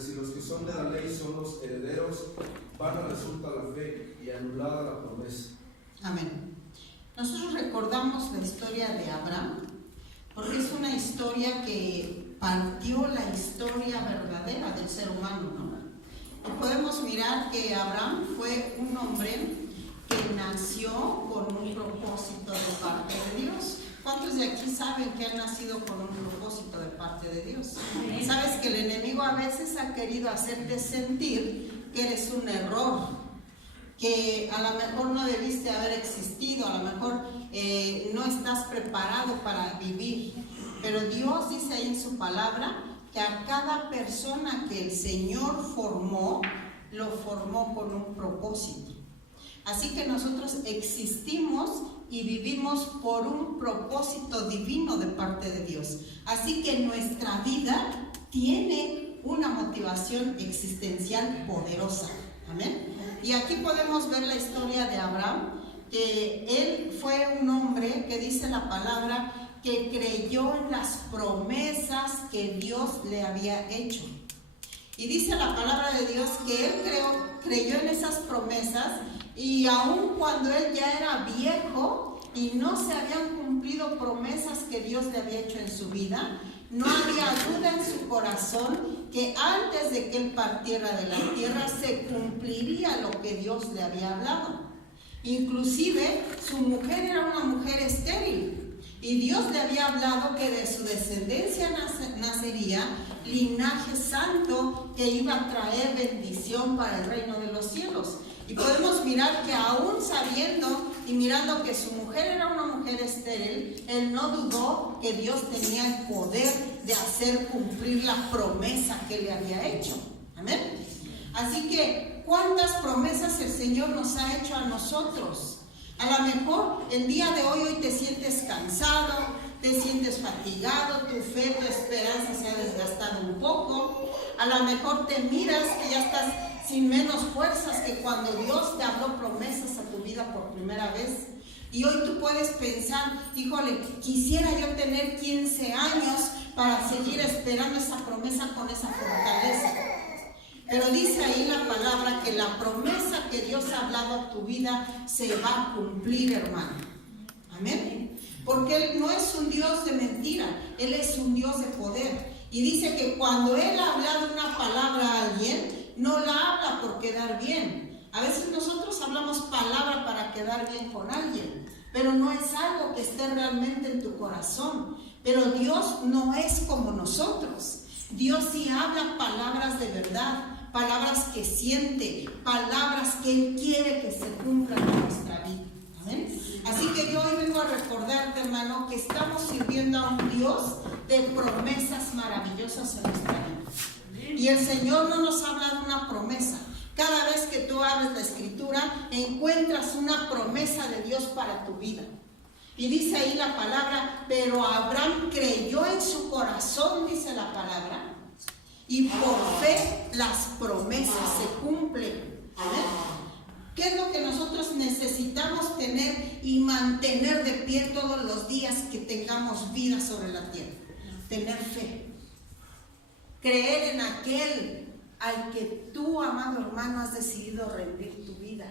porque si los que son de la ley son los herederos, vana resulta la fe y anulada la promesa. Amén. Nosotros recordamos la historia de Abraham, porque es una historia que partió la historia verdadera del ser humano, ¿no? Y podemos mirar que Abraham fue un hombre que nació con un propósito de parte de Dios. ¿Cuántos de aquí saben que han nacido con un propósito de parte de Dios? Sabes que el enemigo a veces ha querido hacerte sentir que eres un error, que a lo mejor no debiste haber existido, a lo mejor no estás preparado para vivir. Pero Dios dice ahí en su palabra que a cada persona que el Señor formó, lo formó con un propósito. Así que nosotros existimos y vivimos por un propósito divino de parte de Dios. Así que nuestra vida tiene una motivación existencial poderosa. Amén. Y aquí podemos ver la historia de Abraham, que él fue un hombre que dice la palabra que creyó en las promesas que Dios le había hecho. Y dice la palabra de Dios que él creyó en esas promesas, y aun cuando él ya era viejo y no se habían cumplido promesas que Dios le había hecho en su vida, no había duda en su corazón que antes de que él partiera de la tierra se cumpliría lo que Dios le había hablado. Inclusive su mujer era una mujer estéril, y Dios le había hablado que de su descendencia nacería linaje santo que iba a traer bendición para el reino de los cielos. Y podemos mirar que aún sabiendo y mirando que su mujer era una mujer estéril, él no dudó que Dios tenía el poder de hacer cumplir la promesa que le había hecho. Amén. Así que, ¿cuántas promesas el Señor nos ha hecho a nosotros? A lo mejor el día de hoy te sientes cansado, te sientes fatigado, tu fe, tu esperanza se ha desgastado un poco. A lo mejor te miras que ya estás sin menos fuerzas que cuando Dios te habló promesas a tu vida por primera vez. Y hoy tú puedes pensar, híjole, quisiera yo tener 15 años para seguir esperando esa promesa con esa fortaleza. Pero dice ahí la palabra que la promesa que Dios ha hablado a tu vida se va a cumplir, hermano. Amén. Porque Él no es un Dios de mentira, Él es un Dios de poder. Y dice que cuando Él ha hablado una palabra a alguien, no la habla por quedar bien. A veces nosotros hablamos palabra para quedar bien con alguien, pero no es algo que esté realmente en tu corazón. Pero Dios no es como nosotros. Dios sí habla palabras de verdad, palabras que siente, palabras que Él quiere que se cumplan en nuestra vida. ¿Amén? Así que yo hoy vengo a recordarte, hermano, que estamos sirviendo a un Dios de promesas maravillosas en nuestra vida. Y el Señor no nos habla de una promesa. Cada vez que tú abres la Escritura, encuentras una promesa de Dios para tu vida. Y dice ahí la palabra, pero Abraham creyó en su corazón, dice la palabra, y por fe las promesas se cumplen. ¿Amén? ¿Qué es lo que nosotros necesitamos tener y mantener de pie todos los días que tengamos vida sobre la tierra? Tener fe. Creer en aquel al que tú, amado hermano, has decidido rendir tu vida.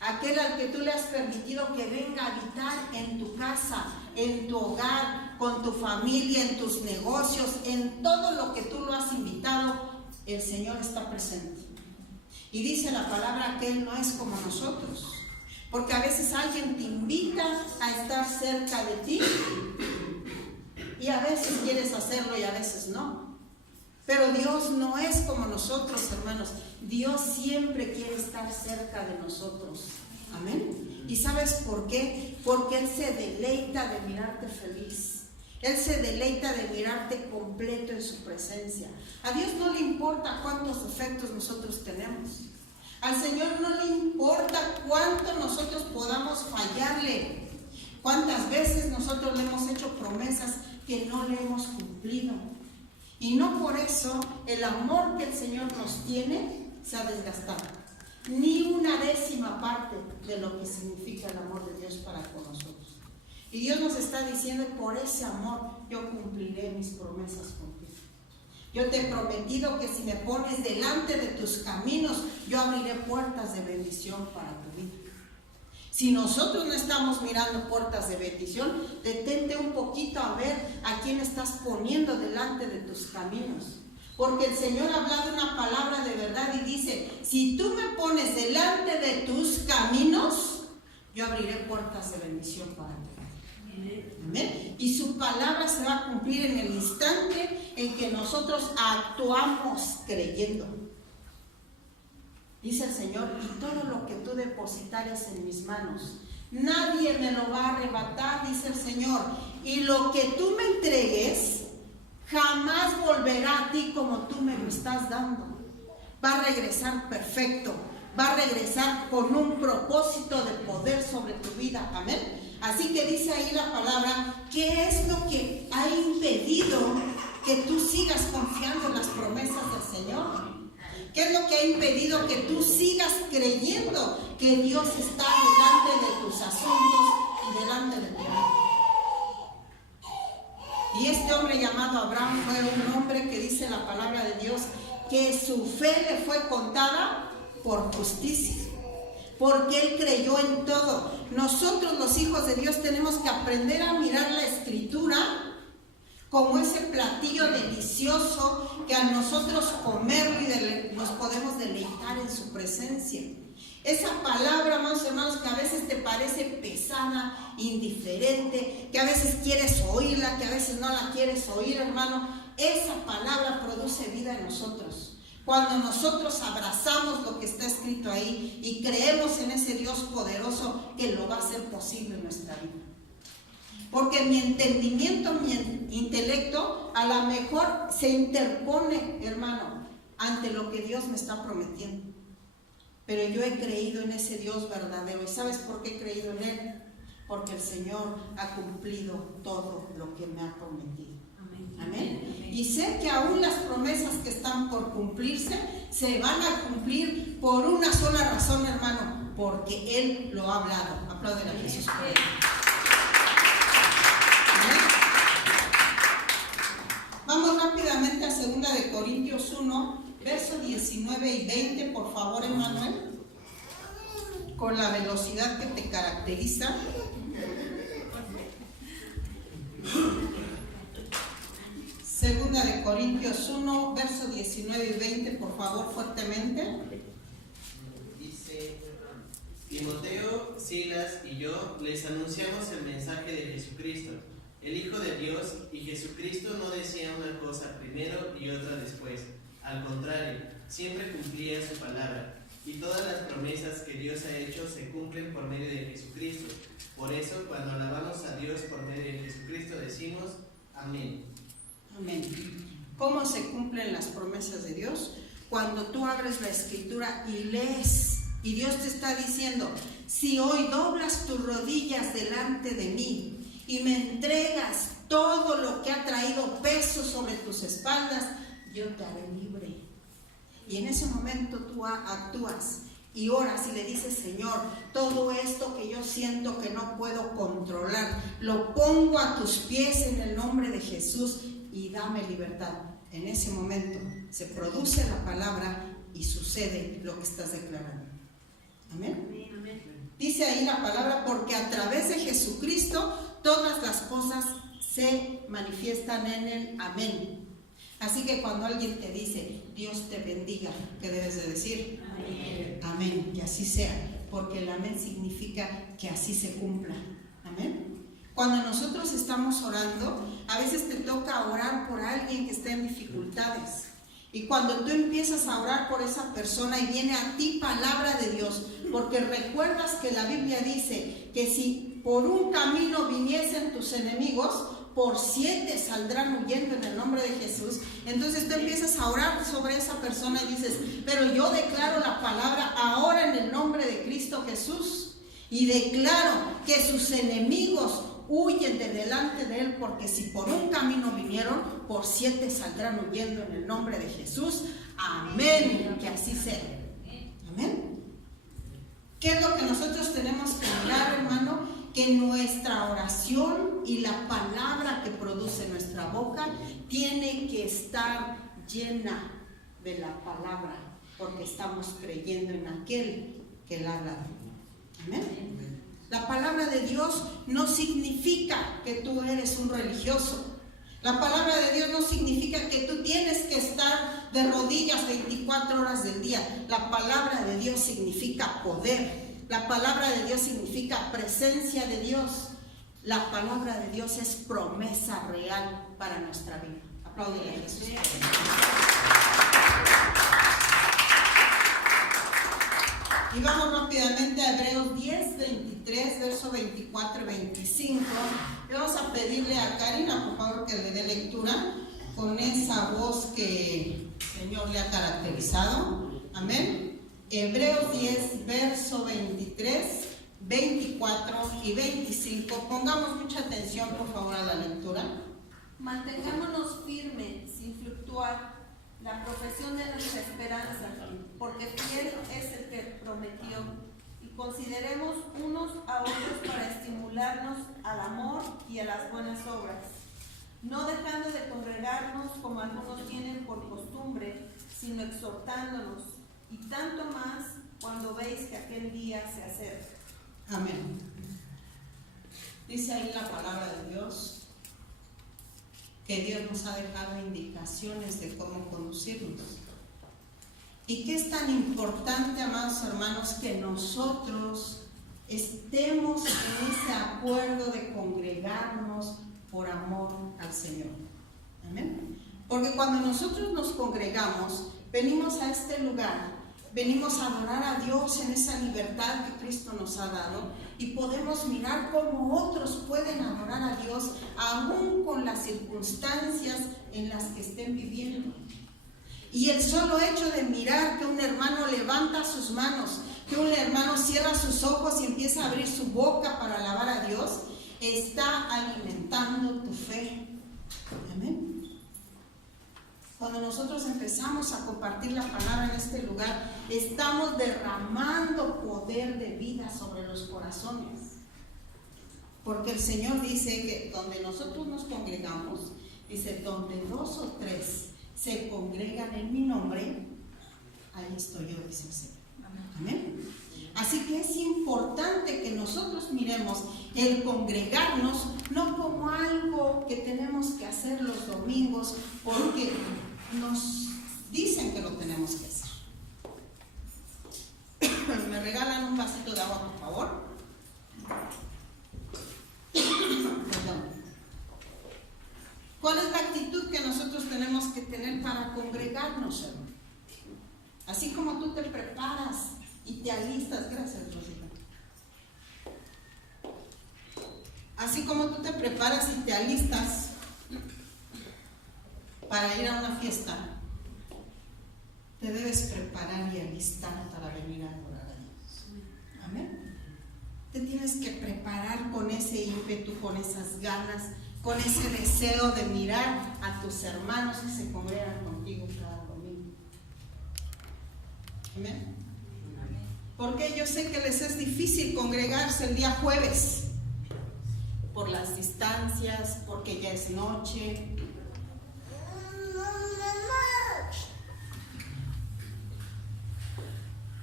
Aquel al que tú le has permitido que venga a habitar en tu casa, en tu hogar, con tu familia, en tus negocios, en todo lo que tú lo has invitado, el Señor está presente. Y dice la palabra que Él no es como nosotros, porque a veces alguien te invita a estar cerca de ti y a veces quieres hacerlo y a veces no. Pero Dios no es como nosotros, hermanos. Dios siempre quiere estar cerca de nosotros. Amén. ¿Y sabes por qué? Porque Él se deleita de mirarte feliz. Él se deleita de mirarte completo en su presencia. A Dios no le importa cuántos defectos nosotros tenemos. Al Señor no le importa cuánto nosotros podamos fallarle. Cuántas veces nosotros le hemos hecho promesas que no le hemos cumplido. Y no por eso el amor que el Señor nos tiene se ha desgastado. Ni una décima parte de lo que significa el amor de Dios para con nosotros. Y Dios nos está diciendo, por ese amor yo cumpliré mis promesas contigo. Yo te he prometido que si me pones delante de tus caminos, yo abriré puertas de bendición para tu vida. Si nosotros no estamos mirando puertas de bendición, detente un poquito a ver a quién estás poniendo delante de tus caminos. Porque el Señor ha hablado una palabra de verdad y dice, si tú me pones delante de tus caminos, yo abriré puertas de bendición para ti. Amén. Y su palabra se va a cumplir en el instante en que nosotros actuamos creyendo. Dice el Señor, y todo lo que tú depositares en mis manos, nadie me lo va a arrebatar, dice el Señor. Y lo que tú me entregues, jamás volverá a ti como tú me lo estás dando. Va a regresar perfecto, va a regresar con un propósito de poder sobre tu vida. Amén. Así que dice ahí la palabra, ¿qué es lo que ha impedido que tú sigas confiando en las promesas del Señor? ¿Qué es lo que ha impedido que tú sigas creyendo que Dios está delante de tus asuntos y delante de tu vida? Y este hombre llamado Abraham fue un hombre que dice la palabra de Dios que su fe le fue contada por justicia, porque él creyó en todo. Nosotros los hijos de Dios tenemos que aprender a mirar la Escritura como ese platillo delicioso que a nosotros comerlo y nos podemos deleitar en su presencia. Esa palabra, amados hermanos, que a veces te parece pesada, indiferente, que a veces quieres oírla, que a veces no la quieres oír, hermano, esa palabra produce vida en nosotros. Cuando nosotros abrazamos lo que está escrito ahí y creemos en ese Dios poderoso que lo va a hacer posible en nuestra vida. Porque mi entendimiento, mi intelecto, a lo mejor se interpone, hermano, ante lo que Dios me está prometiendo. Pero yo he creído en ese Dios verdadero. ¿Y sabes por qué he creído en Él? Porque el Señor ha cumplido todo lo que me ha prometido. Amén. Y sé que aún las promesas que están por cumplirse se van a cumplir por una sola razón, hermano, porque Él lo ha hablado. Aplauden a Jesús por ello. Vamos rápidamente a 2 de Corintios 1, versos 19 y 20, por favor, Emmanuel, con la velocidad que te caracteriza. Segunda de Corintios 1, versos 19 y 20, por favor, fuertemente. Dice: Timoteo, Silas y yo les anunciamos el mensaje de Jesucristo, el Hijo de Dios, y Jesucristo no decía una cosa primero y otra después. Al contrario, siempre cumplía su palabra, y todas las promesas que Dios ha hecho se cumplen por medio de Jesucristo. Por eso, cuando alabamos a Dios por medio de Jesucristo, decimos amén. Amén. ¿Cómo se cumplen las promesas de Dios? Cuando tú abres la Escritura y lees, y Dios te está diciendo, si hoy doblas tus rodillas delante de mí y me entregas todo lo que ha traído peso sobre tus espaldas, yo te haré libre. Y en ese momento tú actúas y oras y le dices, Señor, todo esto que yo siento que no puedo controlar, lo pongo a tus pies en el nombre de Jesús y dame libertad. En ese momento se produce la palabra y sucede lo que estás declarando. Amén. Dice ahí la palabra, porque a través de Jesucristo todas las cosas se manifiestan en el amén. Así que cuando alguien te dice, Dios te bendiga, ¿qué debes de decir? Amén. Amén, y así sea, porque el amén significa que así se cumpla. Amén. Cuando nosotros estamos orando, a veces te toca orar por alguien que está en dificultades. Y cuando tú empiezas a orar por esa persona y viene a ti palabra de Dios, porque recuerdas que la Biblia dice que si por un camino viniesen tus enemigos, por 7 saldrán huyendo en el nombre de Jesús. Entonces tú empiezas a orar sobre esa persona y dices, pero yo declaro la palabra ahora en el nombre de Cristo Jesús y declaro que sus enemigos huyen de delante de él, porque si por un camino vinieron, por 7 saldrán huyendo en el nombre de Jesús. Amén, que así sea. Amén. ¿Qué es lo que nosotros tenemos que mirar, hermano? Que nuestra oración y la palabra que produce nuestra boca tiene que estar llena de la palabra, porque estamos creyendo en aquel que la habla. Amén. La palabra de Dios no significa que tú eres un religioso. La palabra de Dios no significa que tú tienes que estar de rodillas 24 horas del día. La palabra de Dios significa poder. La palabra de Dios significa presencia de Dios. La palabra de Dios es promesa real para nuestra vida. Apláudele a Jesús. Y vamos rápidamente a Hebreos 10, 23, verso 24 y 25. Y vamos a pedirle a Karina, por favor, que le dé lectura con esa voz que el Señor le ha caracterizado. Amén. Hebreos 10, verso 23, 24 y 25. Pongamos mucha atención, por favor, a la lectura. Mantengámonos firmes, sin fluctuar, la profesión de nuestra esperanza, porque fiel es el que prometió, y consideremos unos a otros para estimularnos al amor y a las buenas obras, no dejando de congregarnos como algunos tienen por costumbre, sino exhortándonos, y tanto más cuando veis que aquel día se acerca. Amén. Dice ahí la palabra de Dios que Dios nos ha dejado indicaciones de cómo conducirnos. Y que es tan importante, amados hermanos, que nosotros estemos en ese acuerdo de congregarnos por amor al Señor. Amén. Porque cuando nosotros nos congregamos, venimos a este lugar, venimos a adorar a Dios en esa libertad que Cristo nos ha dado, y podemos mirar cómo otros pueden adorar a Dios aún con las circunstancias en las que estén viviendo. Y el solo hecho de mirar que un hermano levanta sus manos, que un hermano cierra sus ojos y empieza a abrir su boca para alabar a Dios, está alimentando tu fe. Amén. Cuando nosotros empezamos a compartir la palabra en este lugar, estamos derramando poder de vida sobre los corazones. Porque el Señor dice que donde nosotros nos congregamos, dice, donde 2 o 3 se congregan en mi nombre, ahí estoy yo, dice el Señor. Amén. Así que es importante que nosotros miremos el congregarnos no como algo que tenemos que hacer los domingos porque nos dicen que lo tenemos que hacer. ¿Me regalan un vasito de agua, por favor? Perdón. ¿Cuál es la actitud que nosotros tenemos que tener para congregarnos, hermano? Así como tú te preparas y te alistas, gracias, Rosita. Así como tú te preparas y te alistas para ir a una fiesta, te debes preparar y alistar para venir a adorar a Dios. Amén. Te tienes que preparar con ese ímpetu, con esas ganas, con ese deseo de mirar a tus hermanos que se congregan contigo cada domingo. Amén. Porque yo sé que les es difícil congregarse el día jueves por las distancias, porque ya es noche.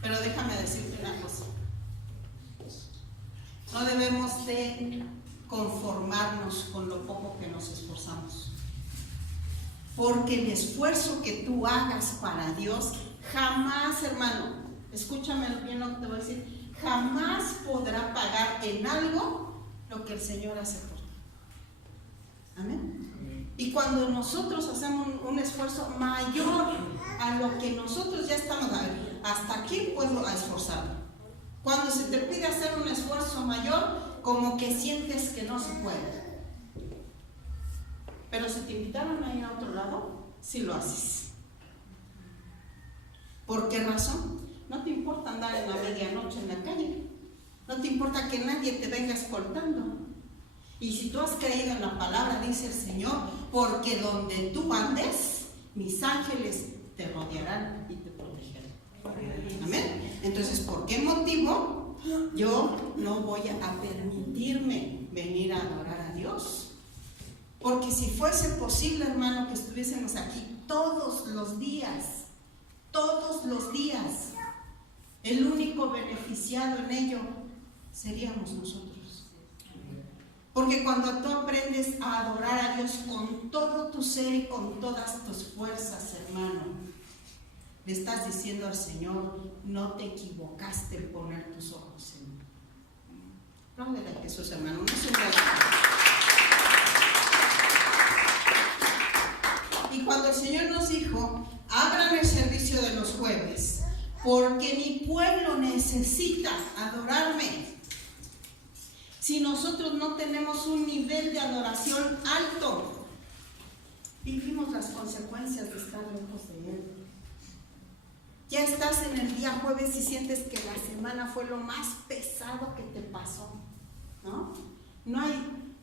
Pero déjame decirte una cosa. No debemos de conformarnos con lo poco que nos esforzamos. Porque el esfuerzo que tú hagas para Dios, jamás, hermano, escúchame bien lo que te voy a decir, jamás podrá pagar en algo lo que el Señor hace por ti. Amén. Y cuando nosotros hacemos un esfuerzo mayor a lo que nosotros ya estamos, a ver, hasta aquí puedo esforzarme. Cuando se te pide hacer un esfuerzo mayor, como que sientes que no se puede. Pero si te invitaron a ir a otro lado, sí lo haces. ¿Por qué razón? No te importa andar en la medianoche en la calle. No te importa que nadie te venga escoltando. Y si tú has creído en la palabra, dice el Señor, porque donde tú andes, mis ángeles te rodearán y te protegerán. Amén. Entonces, ¿por qué motivo yo no voy a permitirme venir a adorar a Dios? Porque si fuese posible, hermano, que estuviésemos aquí todos los días, todos los días. El único beneficiado en ello seríamos nosotros. Porque cuando tú aprendes a adorar a Dios con todo tu ser y con todas tus fuerzas, hermano, le estás diciendo al Señor, no te equivocaste en poner tus ojos en mí. Apláudele a Jesús, hermano, no es un regalo. Y cuando el Señor nos dijo, abran el servicio de los jueves, porque mi pueblo necesita adorarme. Si nosotros no tenemos un nivel de adoración alto, vivimos las consecuencias de estar lejos de Él. Ya estás en el día jueves y sientes que la semana fue lo más pesado que te pasó, ¿no?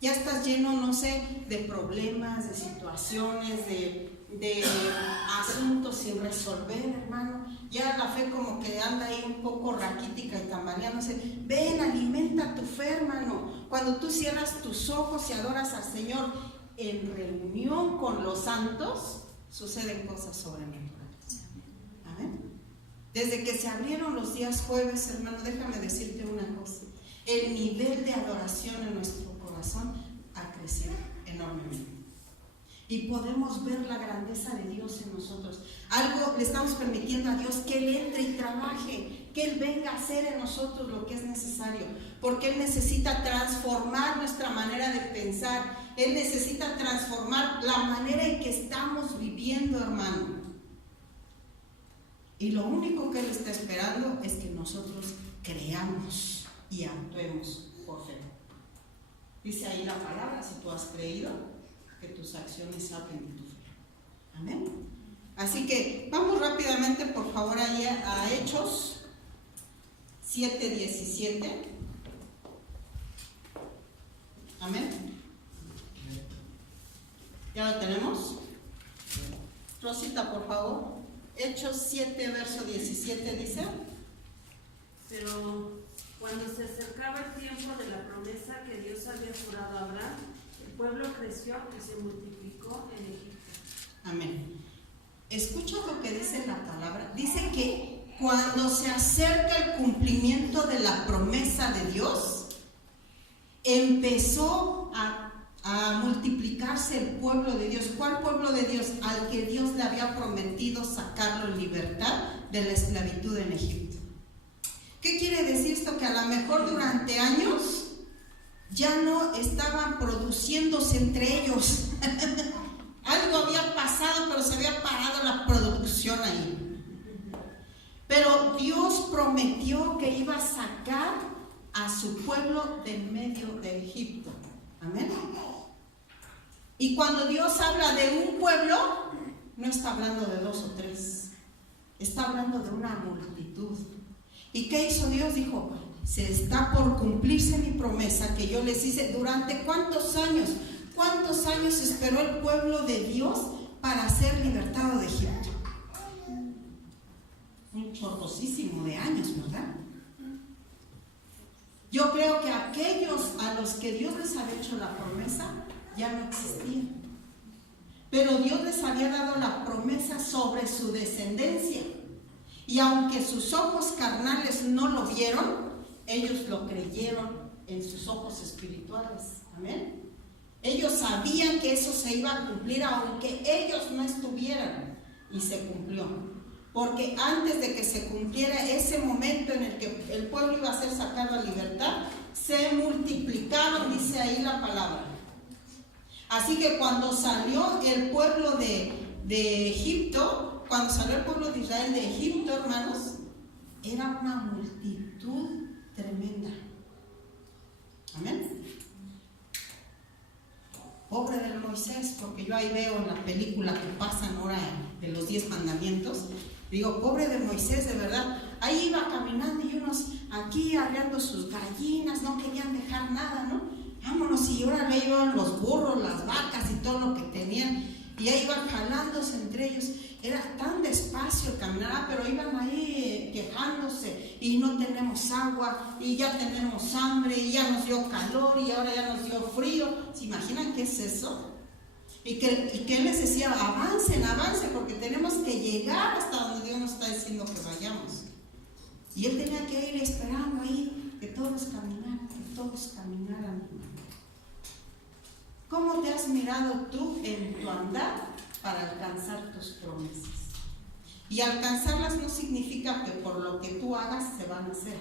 Ya estás lleno, no sé, de problemas, de situaciones, de asuntos sin resolver, hermano. Ya la fe como que anda ahí un poco raquítica y tambaleándose. Ven, alimenta tu fe, hermano. Cuando tú cierras tus ojos y adoras al Señor en reunión con los santos, suceden cosas sobrenaturales. Amén. Desde que se abrieron los días jueves, hermano, déjame decirte una cosa. El nivel de adoración en nuestro corazón ha crecido enormemente. Y podemos ver la grandeza de Dios en nosotros. Algo le estamos permitiendo a Dios que Él entre y trabaje, que Él venga a hacer en nosotros lo que es necesario. Porque Él necesita transformar nuestra manera de pensar. Él necesita transformar la manera en que estamos viviendo, hermano. Y lo único que Él está esperando es que nosotros creamos y actuemos por fe. Dice ahí la palabra, si tú has creído, que tus acciones hablen de tu fe. Amén. Así que vamos rápidamente, por favor, ahí a Hechos 7:17. Amén. ¿Ya lo tenemos? Rosita, por favor. Hechos 7, verso 17 dice: Pero cuando se acercaba el tiempo de la promesa que Dios había jurado a Abraham, el pueblo creció y se multiplicó en Egipto. Amén. Escucha lo que dice la palabra. Dice que cuando se acerca el cumplimiento de la promesa de Dios, empezó a multiplicarse el pueblo de Dios. ¿Cuál pueblo de Dios? Al que Dios le había prometido sacarlo en libertad de la esclavitud en Egipto. ¿Qué quiere decir esto? Que a lo mejor durante años ya no estaban produciéndose entre ellos. Algo había pasado, pero se había parado la producción ahí. Pero Dios prometió que iba a sacar a su pueblo del medio de Egipto. Amén. Y cuando Dios habla de un pueblo, no está hablando de 2 o 3, está hablando de una multitud. ¿Y qué hizo Dios? Dijo, se está por cumplirse mi promesa que yo les hice. ¿Durante cuántos años? ¿Cuántos años esperó el pueblo de Dios para ser libertado de Egipto? Un chorrosísimo de años, ¿verdad? Yo creo que aquellos a los que Dios les había hecho la promesa ya no existían. Pero Dios les había dado la promesa sobre su descendencia. Y aunque sus ojos carnales no lo vieron, ellos lo creyeron en sus ojos espirituales. Amén. Ellos sabían que eso se iba a cumplir aunque ellos no estuvieran. Y se cumplió. Porque antes de que se cumpliera ese momento en el que el pueblo iba a ser sacado a libertad, se multiplicaron, dice ahí la palabra. Así que cuando salió el pueblo de Egipto, cuando salió el pueblo de Israel de Egipto, hermanos, era una multitud tremenda. Amén. Pobre de Moisés, porque yo ahí veo en la película que pasan ahora de los 10 mandamientos, digo, pobre de Moisés, de verdad, ahí iba caminando y unos aquí arreando sus gallinas, no querían dejar nada, ¿no? Vámonos, y ahora le iban los burros, las vacas y todo lo que tenían, y ahí iban jalándose entre ellos. Era tan despacio caminar, pero iban ahí quejándose, y no tenemos agua, y ya tenemos hambre, y ya nos dio calor, y ahora ya nos dio frío. ¿Se imaginan qué es eso? Y que Él les decía, avancen, porque tenemos que llegar hasta donde Dios nos está diciendo que vayamos. Y Él tenía que ir esperando ahí, que todos caminaran. ¿Cómo te has mirado tú en tu andar para alcanzar tus promesas? Y alcanzarlas no significa que por lo que tú hagas se van a hacer,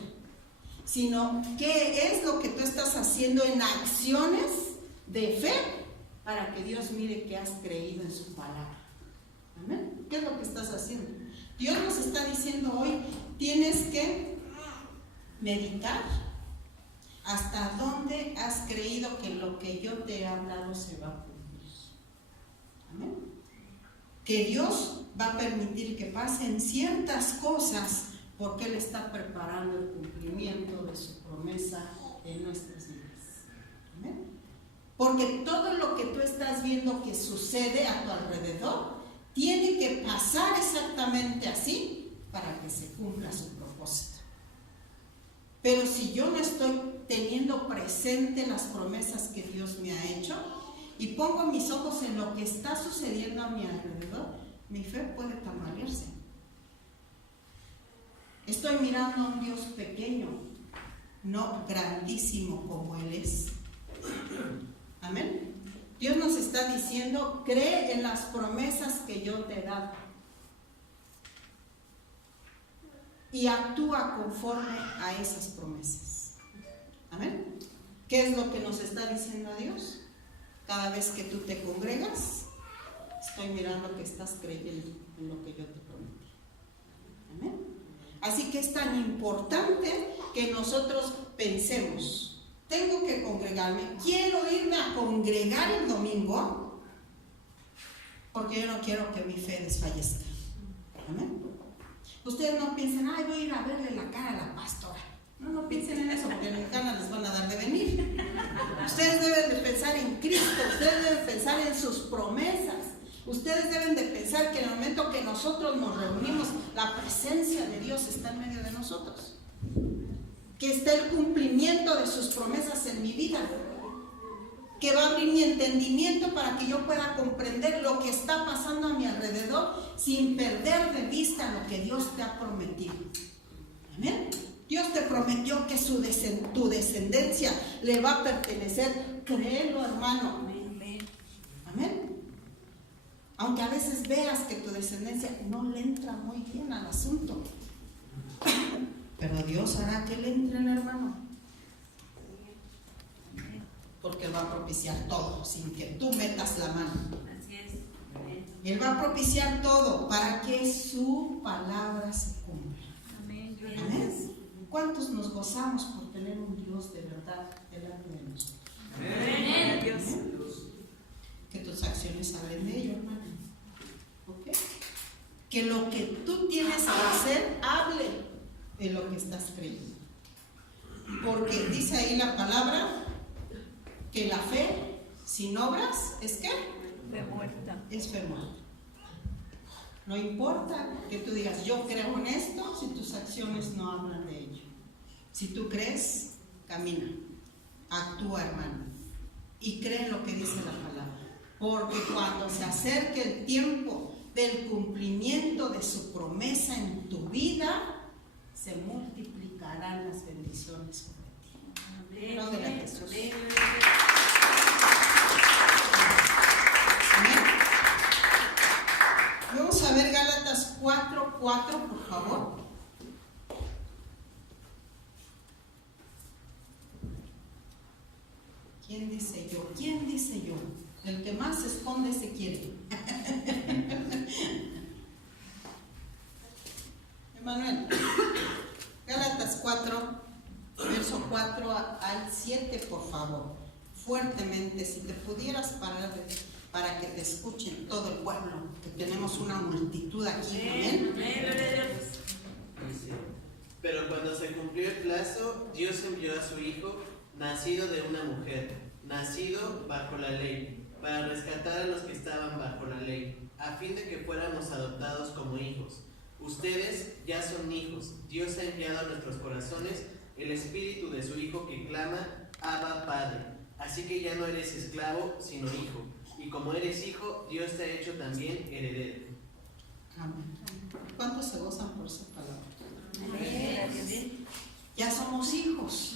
sino qué es lo que tú estás haciendo en acciones de fe para que Dios mire que has creído en su palabra. ¿Amén? ¿Qué es lo que estás haciendo? Dios nos está diciendo hoy, tienes que meditar hasta dónde has creído que lo que yo te he hablado se va a cumplir. Amén. Que Dios va a permitir que pasen ciertas cosas porque Él está preparando el cumplimiento de su promesa en nuestras vidas. Amén. Porque todo lo que tú estás viendo que sucede a tu alrededor tiene que pasar exactamente así para que se cumpla su propósito. Pero si yo no estoy teniendo presente las promesas que Dios me ha hecho y pongo mis ojos en lo que está sucediendo a mi alrededor, mi fe puede tambalearse. Estoy mirando a un Dios pequeño, no grandísimo como Él es. Amén. Dios nos está diciendo, cree en las promesas que yo te he dado y actúa conforme a esas promesas. Amén. ¿Qué es lo que nos está diciendo Dios? Cada vez que tú te congregas, estoy mirando que estás creyendo en lo que yo te prometí. Amén. Así que es tan importante que nosotros pensemos, tengo que congregarme, quiero irme a congregar el domingo, porque yo no quiero que mi fe desfallezca. Amén. Ustedes no piensen, ay, voy a ir a verle la cara a la pastora. No piensen en eso, porque en ganas les van a dar de venir. Ustedes deben de pensar en Cristo, ustedes deben pensar en sus promesas. Ustedes deben de pensar que en el momento que nosotros nos reunimos, la presencia de Dios está en medio de nosotros. Que está el cumplimiento de sus promesas en mi vida. Que va a abrir mi entendimiento para que yo pueda comprender lo que está pasando a mi alrededor sin perder de vista lo que Dios te ha prometido. Amén. Dios te prometió que tu descendencia le va a pertenecer. Créelo, hermano. Amén. Aunque a veces veas que tu descendencia no le entra muy bien al asunto, pero Dios hará que le entre, hermano, porque Él va a propiciar todo sin que tú metas la mano. Así es. Él va a propiciar todo para que su palabra se cumpla. Amén. Amén. ¿Cuántos nos gozamos por tener un Dios de verdad delante de nosotros? Amén. Dios. Que tus acciones hablen de ello, hermano. ¿Ok? Que lo que tú tienes que hacer hable de lo que estás creyendo. Porque dice ahí la palabra que la fe sin obras es ¿qué? Fe muerta. Es fe muerta. No importa que tú digas yo creo en esto si tus acciones no hablan de ello. Si tú crees, camina, actúa, hermano, y cree en lo que dice la palabra. Porque cuando se acerque el tiempo del cumplimiento de su promesa en tu vida, se multiplicarán las bendiciones sobre ti. Amén. Gloria a Jesús. Amén. Amén. Vamos a ver Gálatas 4:4, por favor. ¿Quién dice yo? ¿Quién dice yo? El que más se esconde se quiere. Emanuel, Gálatas 4, verso 4 al 7, por favor. Fuertemente, si te pudieras parar para que te escuchen todo el pueblo, que tenemos una multitud aquí. Amén. Dice, pero cuando se cumplió el plazo, Dios envió a su Hijo, nacido de una mujer, nacido bajo la ley, para rescatar a los que estaban bajo la ley, a fin de que fuéramos adoptados como hijos. Ustedes ya son hijos. Dios ha enviado a nuestros corazones el espíritu de su Hijo que clama, Abba, Padre. Así que ya no eres esclavo, sino hijo. Y como eres hijo, Dios te ha hecho también heredero. Amén. ¿Cuántos se gozan por esa palabra? Amén. Ya somos hijos.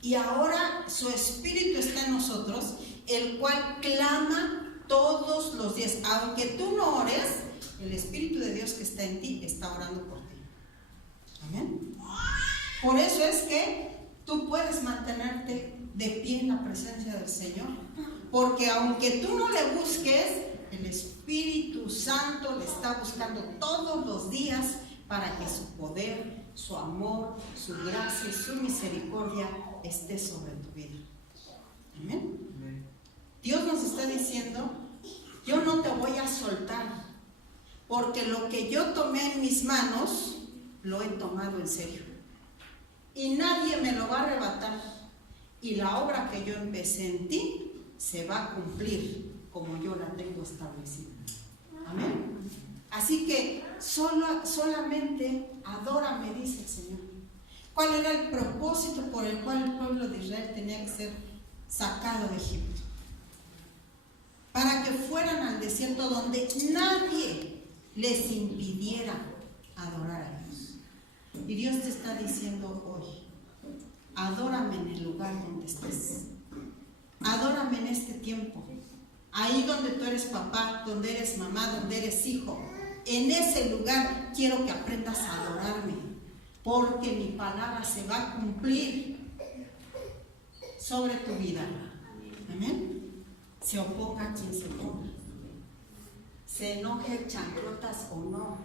Y ahora su Espíritu está en nosotros, el cual clama todos los días. Aunque tú no ores, el Espíritu de Dios que está en ti está orando por ti. Amén. Por eso es que tú puedes mantenerte de pie en la presencia del Señor. Porque aunque tú no le busques, el Espíritu Santo le está buscando todos los días para que su poder, su amor, su gracia y su misericordia esté sobre tu vida. Amén. Dios nos está diciendo, yo no te voy a soltar, porque lo que yo tomé en mis manos, lo he tomado en serio. Y nadie me lo va a arrebatar. Y la obra que yo empecé en ti, se va a cumplir como yo la tengo establecida. Amén. Así que solamente adórame, dice el Señor. ¿Cuál era el propósito por el cual el pueblo de Israel tenía que ser sacado de Egipto? Para que fueran al desierto donde nadie les impidiera adorar a Dios. Y Dios te está diciendo hoy, adórame en el lugar donde estés. Adórame en este tiempo. Ahí donde tú eres papá, donde eres mamá, donde eres hijo. En ese lugar quiero que aprendas a adorarme, porque mi palabra se va a cumplir sobre tu vida. Amén. Se oponga a quien se oponga, se enoje chanclotas o no.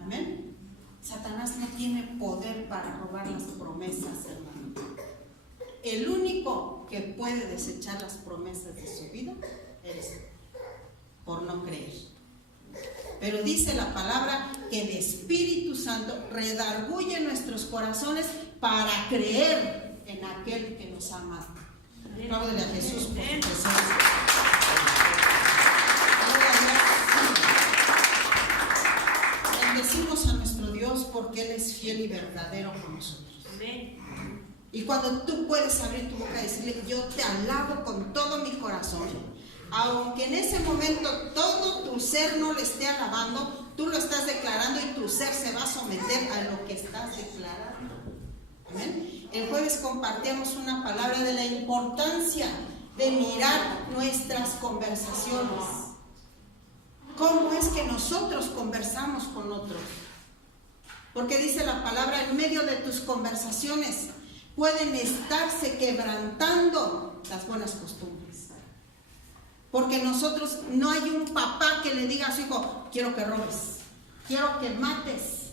Amén. Satanás no tiene poder para robar las promesas, hermano. El único que puede desechar las promesas de su vida eres tú, por no creer. Pero dice la palabra que el Espíritu Santo redarguye nuestros corazones para creer en aquel que nos ha amado. Apláudele a Jesús por su presencia. Bendecimos a nuestro Dios porque Él es fiel y verdadero con nosotros. Amén. Y cuando tú puedes abrir tu boca y decirle, yo te alabo con todo mi corazón, aunque en ese momento todo tu ser no le esté alabando, tú lo estás declarando y tu ser se va a someter a lo que estás declarando. ¿Amén? El jueves compartíamos una palabra de la importancia de mirar nuestras conversaciones. ¿Cómo es que nosotros conversamos con otros? Porque dice la palabra, en medio de tus conversaciones pueden estarse quebrantando las buenas costumbres. Porque nosotros, no hay un papá que le diga a su hijo, quiero que robes, quiero que mates,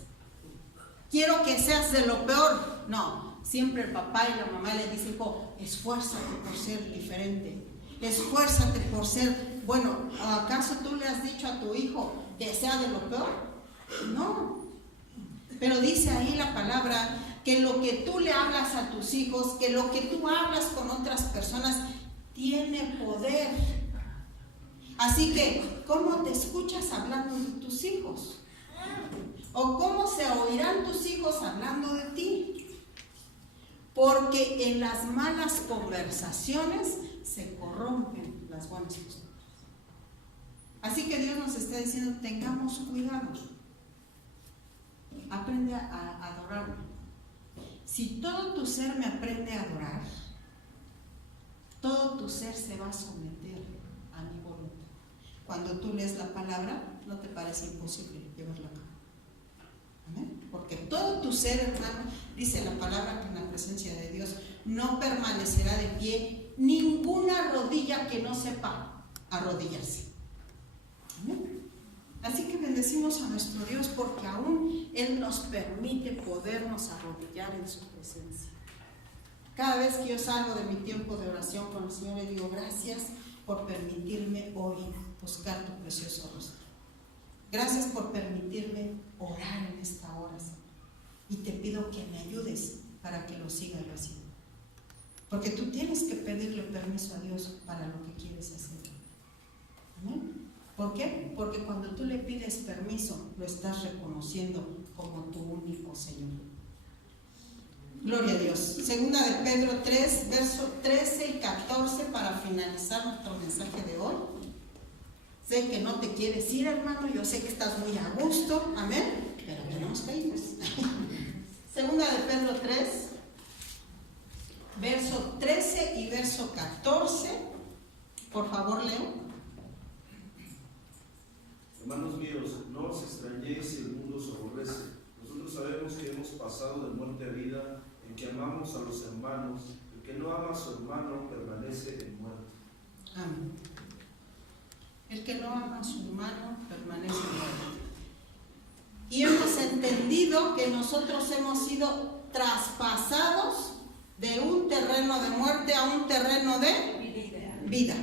quiero que seas de lo peor. No, siempre el papá y la mamá le dicen, hijo, esfuérzate por ser diferente, esfuérzate por ser bueno. ¿Acaso tú le has dicho a tu hijo que sea de lo peor? No. Pero dice ahí la palabra que lo que tú le hablas a tus hijos, que lo que tú hablas con otras personas, tiene poder. Así que, ¿cómo te escuchas hablando de tus hijos? ¿O cómo se oirán tus hijos hablando de ti? Porque en las malas conversaciones se corrompen las buenas costumbres. Así que Dios nos está diciendo, tengamos cuidado. Aprende a adorarme. Si todo tu ser me aprende a adorar, todo tu ser se va a someter a mi voluntad. Cuando tú lees la palabra, no te parece imposible llevarla a cabo. ¿Amén? Porque todo tu ser, hermano, dice la palabra que en la presencia de Dios no permanecerá de pie ninguna rodilla que no sepa arrodillarse. Amén. Así que bendecimos a nuestro Dios porque aún Él nos permite podernos arrodillar en su presencia. Cada vez que yo salgo de mi tiempo de oración con el Señor, le digo, gracias por permitirme hoy buscar tu precioso rostro. Gracias por permitirme orar en esta hora, Señor. Y te pido que me ayudes para que lo siga yo haciendo. Porque tú tienes que pedirle permiso a Dios para lo que quieres hacer. ¿Amén? ¿Por qué? Porque cuando tú le pides permiso, lo estás reconociendo como tu único Señor. Gloria a Dios. Segunda de Pedro 3, versos 13 y 14 para finalizar nuestro mensaje de hoy. Sé que no te quieres ir, hermano, yo sé que estás muy a gusto, amén, pero tenemos que irnos. Segunda de Pedro 3, verso 13 y verso 14. Por favor, leo. Hermanos míos, no os extrañéis si el mundo os aborrece. Nosotros sabemos que hemos pasado de muerte a vida, en que amamos a los hermanos. El que no ama a su hermano permanece en muerte. Amén. El que no ama a su hermano permanece en muerte. Y hemos entendido que nosotros hemos sido traspasados de un terreno de muerte a un terreno de vida.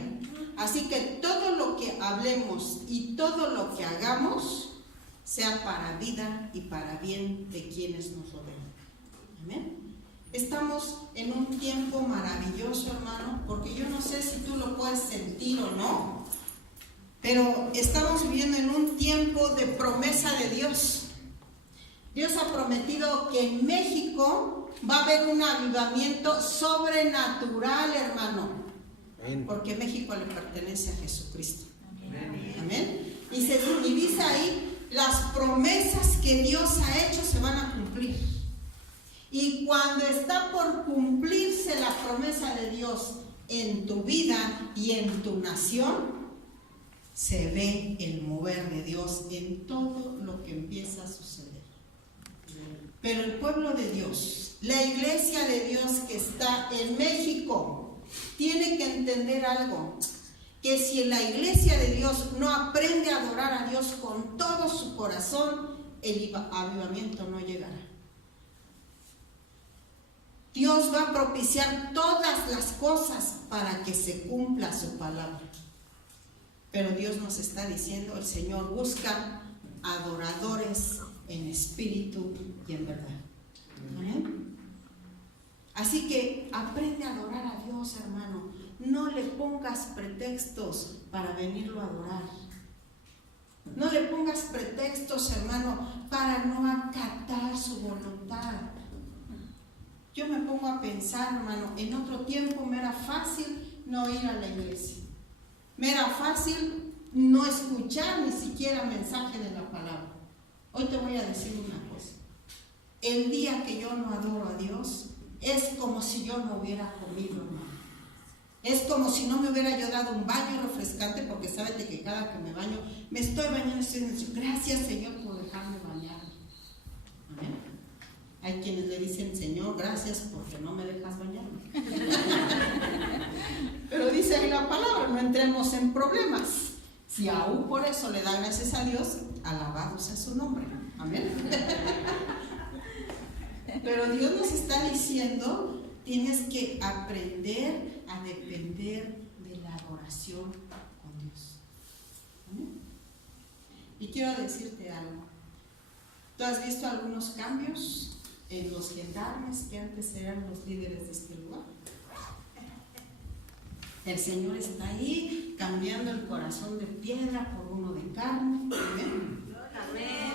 Así que todo lo que hablemos y todo lo que hagamos sea para vida y para bien de quienes nos rodean. Amén. Estamos en un tiempo maravilloso, hermano, porque yo no sé si tú lo puedes sentir o no, pero estamos viviendo en un tiempo de promesa de Dios. Dios ha prometido que en México va a haber un avivamiento sobrenatural, hermano, porque México le pertenece a Jesucristo. Amén. Y se divisa ahí, las promesas que Dios ha hecho se van a cumplir. Y cuando está por cumplirse la promesa de Dios en tu vida y en tu nación, se ve el mover de Dios en todo lo que empieza a suceder. Pero el pueblo de Dios, la iglesia de Dios que está en México, tiene que entender algo, que si la iglesia de Dios no aprende a adorar a Dios con todo su corazón, el avivamiento no llegará. Dios va a propiciar todas las cosas para que se cumpla su palabra. Pero Dios nos está diciendo, el Señor busca adoradores en espíritu y en verdad. ¿Amén? Así que aprende a adorar a Dios, hermano. No le pongas pretextos para venirlo a adorar. No le pongas pretextos, hermano, para no acatar su voluntad. Yo me pongo a pensar, hermano, en otro tiempo me era fácil no ir a la iglesia. Me era fácil no escuchar ni siquiera mensaje de la palabra. Hoy te voy a decir una cosa. El día que yo no adoro a Dios, es como si yo no hubiera comido, hermano. Es como si no me hubiera yo dado un baño refrescante, porque sabes que cada que me baño, me estoy bañando y estoy diciendo, gracias Señor por dejarme bañar. Amén. Hay quienes le dicen, Señor, gracias porque no me dejas bañarme. Pero dice ahí la palabra, no entremos en problemas. Si aún por eso le da gracias a Dios, alabado sea su nombre. Amén. Pero Dios nos está diciendo, tienes que aprender a depender de la adoración con Dios. ¿Amén? Y quiero decirte algo. ¿Tú has visto algunos cambios en los gendarmes que antes eran los líderes de este lugar? El Señor está ahí cambiando el corazón de piedra por uno de carne. ¿Amén?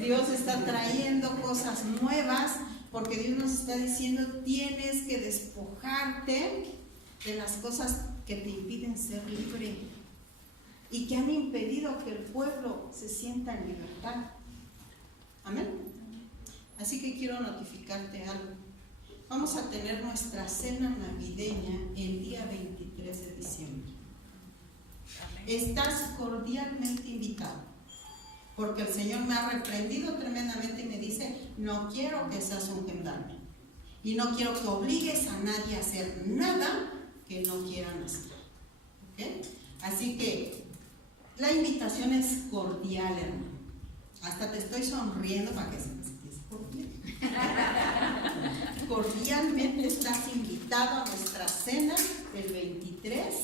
Dios está trayendo cosas nuevas, porque Dios nos está diciendo, tienes que despojarte de las cosas que te impiden ser libre y que han impedido que el pueblo se sienta en libertad. Amén. Así que quiero notificarte algo. Vamos a tener nuestra cena navideña el día 23 de diciembre. Estás cordialmente invitado, porque el Señor me ha reprendido tremendamente y me dice, no quiero que seas un gendarme y no quiero que obligues a nadie a hacer nada que no quieran hacer. ¿Okay? Así que la invitación es cordial, hermano. Hasta te estoy sonriendo para que se me sientes cordial. Cordialmente estás invitado a nuestra cena del 23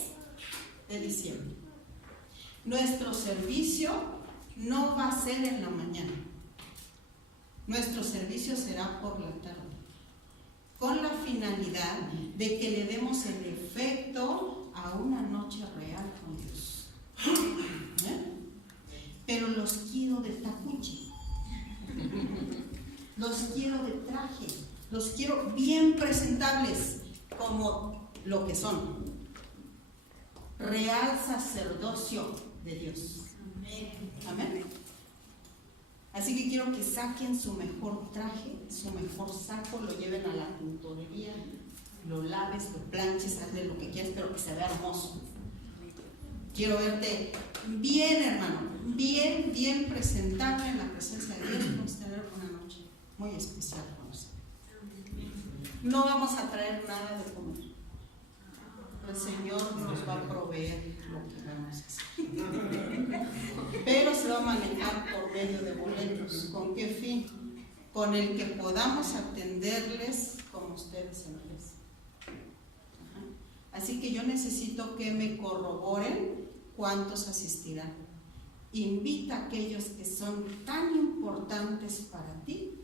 de diciembre. Nuestro servicio no va a ser en la mañana. Nuestro servicio será por la tarde, con la finalidad de que le demos el efecto a una noche real con Dios. Pero los quiero de tacuchi. Los quiero de traje, los quiero bien presentables, como lo que son. Real sacerdocio de Dios. Amén. Así que quiero que saquen su mejor traje, su mejor saco, lo lleven a la tintorería, lo laves, lo planches, hazle lo que quieras, pero que se vea hermoso. Quiero verte bien, hermano, bien, bien presentable en la presencia de Dios. Vamos a tener una noche muy especial con usted. No vamos a traer nada de comer. El Señor nos va a proveer lo que vamos a hacer. Pero se va a manejar por medio de boletos. ¿Con qué fin? Con el que podamos atenderles como ustedes se merecen. Así que yo necesito que me corroboren cuántos asistirán. Invita a aquellos que son tan importantes para ti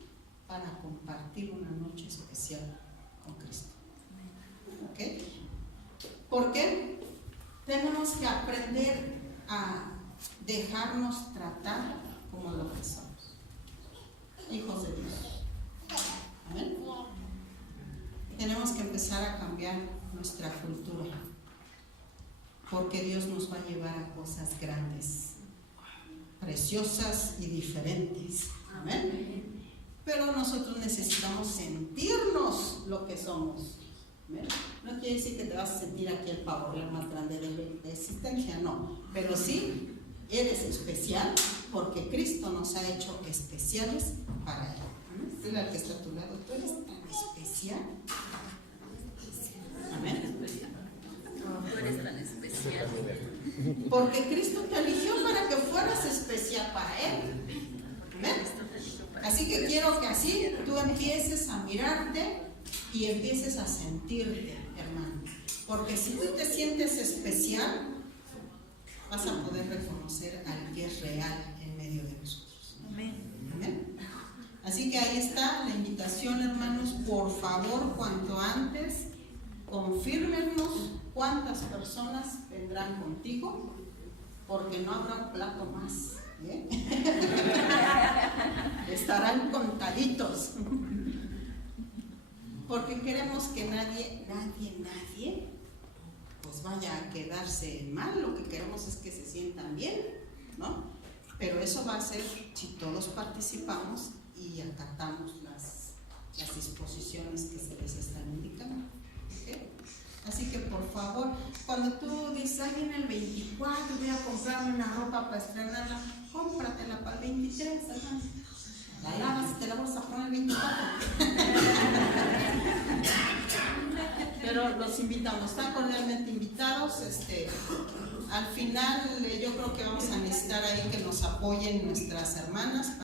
para compartir una noche especial con Cristo. ¿Ok? ¿Por qué? Tenemos que aprender a dejarnos tratar como lo que somos, hijos de Dios. ¿Amén? Tenemos que empezar a cambiar nuestra cultura, porque Dios nos va a llevar a cosas grandes, preciosas y diferentes. Amén. Pero nosotros necesitamos sentirnos lo que somos. ¿Amén? No quiere decir que te vas a sentir aquí el pavo real más grande de la existencia, no, pero sí eres especial porque Cristo nos ha hecho especiales para Él. Dile al que está a tu lado, tú eres tan especial. Amén. Tú eres tan especial. Porque Cristo te eligió para que fueras especial para Él. Amén. Así que quiero que así tú empieces a mirarte y empieces a sentirte, hermano. Porque si tú te sientes especial, vas a poder reconocer al que es real en medio de nosotros. Amén. Amén. Así que ahí está la invitación, hermanos. Por favor, cuanto antes, confírmenos cuántas personas vendrán contigo, porque no habrá un plato más. ¿Eh? Estarán contaditos. Porque queremos que nadie pues vaya a quedarse mal. Lo que queremos es que se sientan bien, ¿no? Pero eso va a ser si todos participamos y acatamos las disposiciones que se les están indicando. ¿Okay? Así que por favor, cuando tú dices, ay, viene el 24, voy a comprarme una ropa para estrenarla, cómpratela para el 23, hermano. La lavas y te la vas a poner el 24. Pero los invitamos, están cordialmente invitados. Al final yo creo que vamos a necesitar ahí que nos apoyen nuestras hermanas.